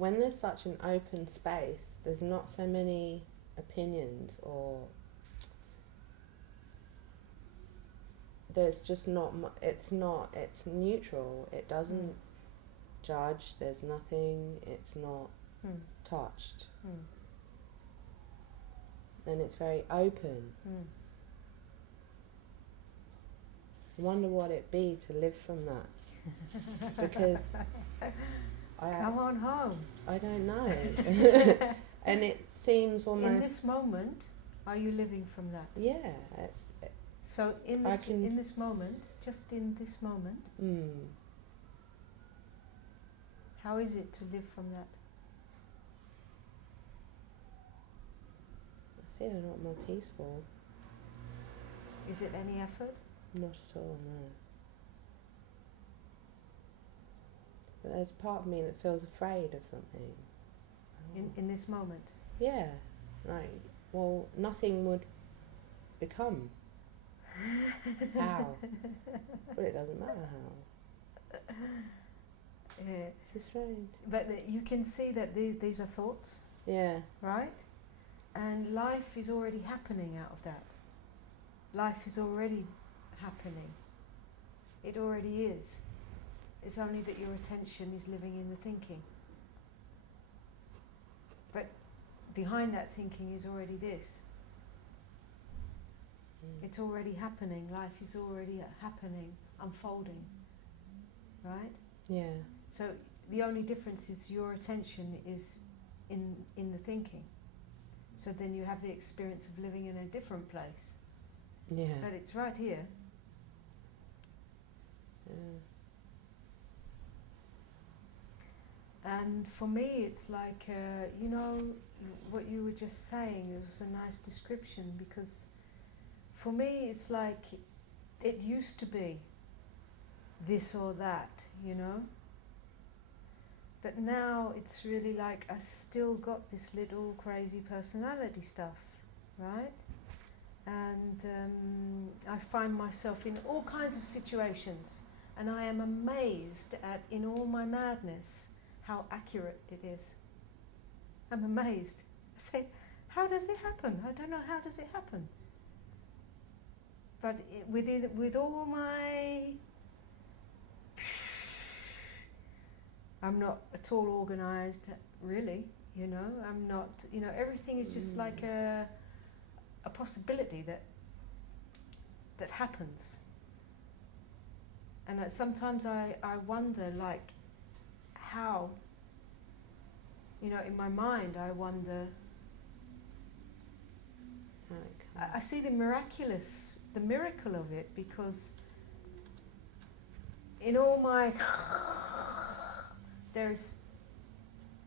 when there's such an open space, there's not so many opinions, or there's just not it's neutral. It doesn't judge. There's nothing. It's not touched, and it's very open. I wonder what it'd be to live from that, because come on home. I don't know. And it seems almost... In this moment, are you living from that? Yeah. So in this moment, just in this moment, how is it to live from that? I feel a lot more peaceful. Is it any effort? Not at all, no. But there's part of me that feels afraid of something. In this moment? Yeah. Like, well, nothing would become. How? But it doesn't matter how. Yeah. It's strange. But you can see that these are thoughts. Yeah. Right? And life is already happening out of that. Life is already happening. It already is. It's only that your attention is living in the thinking. But behind that thinking is already this. It's already happening. Life is already happening, unfolding. Right? Yeah. So the only difference is your attention is in the thinking. So then you have the experience of living in a different place. Yeah. But it's right here. Yeah. And for me, it's like, what you were just saying, it was a nice description, because for me, it's like it used to be this or that, But now it's really like I still got this little crazy personality stuff, right? And I find myself in all kinds of situations, and I am amazed at, in all my madness, how accurate it is. I'm amazed. I say, how does it happen? I don't know, how does it happen? But with all my... I'm not at all organised, really, I'm not, everything is just like a possibility that happens. And sometimes I wonder, like, how, in my mind I wonder, I see the miracle of it, because in all my there is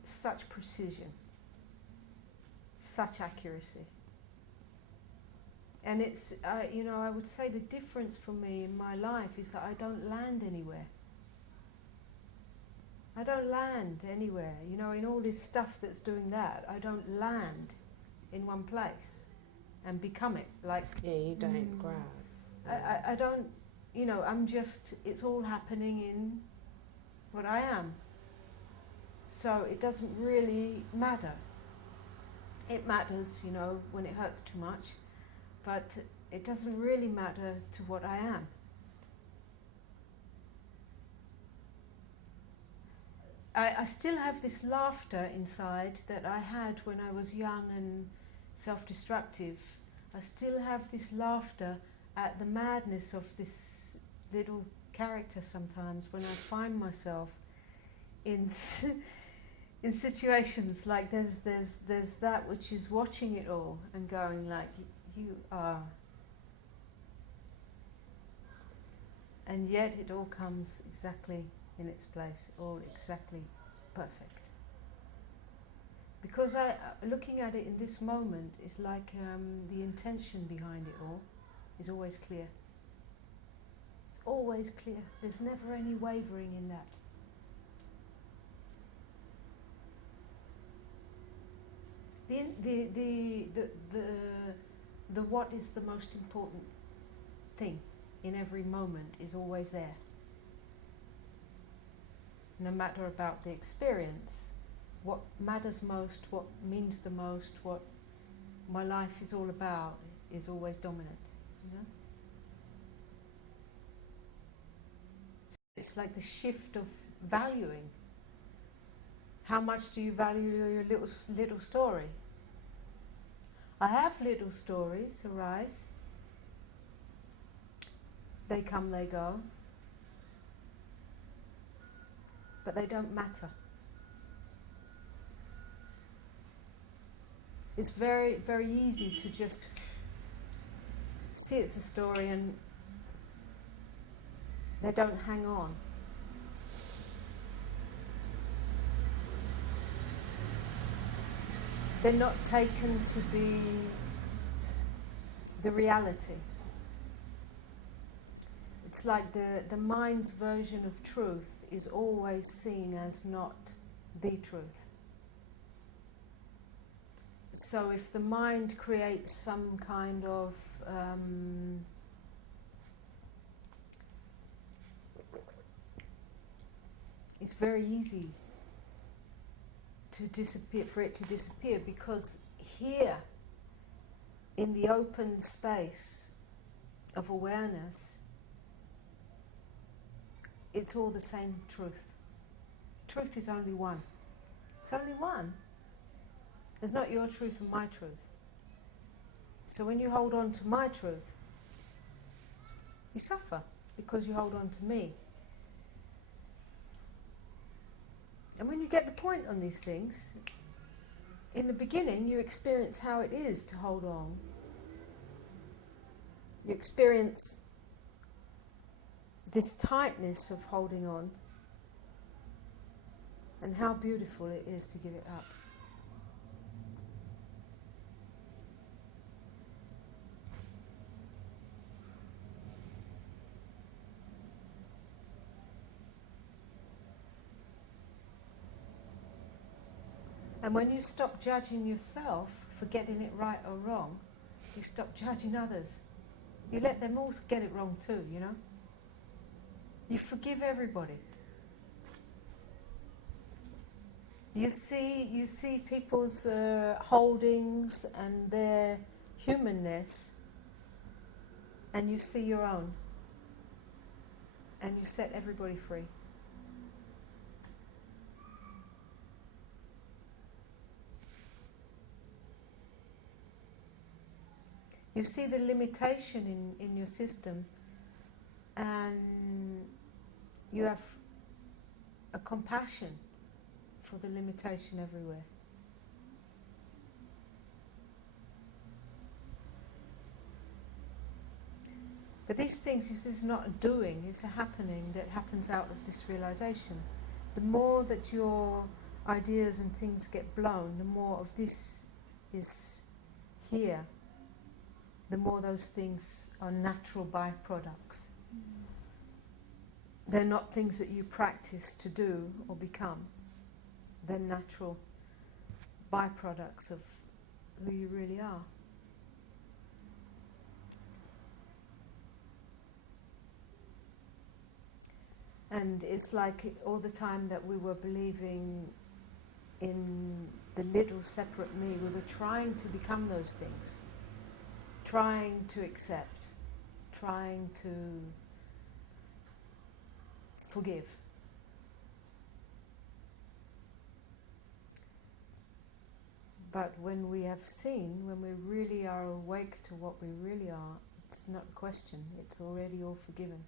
such precision, such accuracy. And it's, I would say the difference for me in my life is that I don't land anywhere. I don't land anywhere. In all this stuff that's doing that, I don't land in one place and become it. Like, yeah, you don't grab. I don't, I'm just, it's all happening in what I am. So it doesn't really matter. It matters, when it hurts too much, but it doesn't really matter to what I am. I still have this laughter inside that I had when I was young and self-destructive. I still have this laughter at the madness of this little character sometimes, when I find myself in in situations like there's that which is watching it all and going like, you are. And yet it all comes exactly in its place, all exactly perfect. Because looking at it in this moment is like the intention behind it all is always clear. It's always clear. There's never any wavering in that. The what is the most important thing in every moment is always there. No matter about the experience, what matters most, what means the most, what my life is all about, is always dominant. You know? So it's like the shift of valuing. How much do you value your little story? I have little stories arise. They come, they go. But they don't matter. It's very, very easy to just see it's a story and they don't hang on. They're not taken to be the reality. It's like the mind's version of truth is always seen as not the truth. So if the mind creates some kind of it's very easy to disappear, for it to disappear, because here in the open space of awareness, it's all the same truth. Truth is only one. It's only one. There's not your truth and my truth. So when you hold on to my truth, you suffer because you hold on to me. And when you get the point on these things, in the beginning you experience how it is to hold on. You experience this tightness of holding on, and how beautiful it is to give it up. And when you stop judging yourself for getting it right or wrong, you stop judging others. You let them all get it wrong too, you know? You forgive everybody. You see people's holdings and their humanness, and you see your own, and you set everybody free. You see the limitation in your system, and you have a compassion for the limitation everywhere. But these things, this is not a doing, it's a happening that happens out of this realization. The more that your ideas and things get blown, the more of this is here, the more those things are natural byproducts. They're not things that you practice to do or become. They're natural byproducts of who you really are. And it's like all the time that we were believing in the little separate me, we were trying to become those things. Trying to accept, trying to forgive. But when we have seen, when we really are awake to what we really are, it's not a question, it's already all forgiven.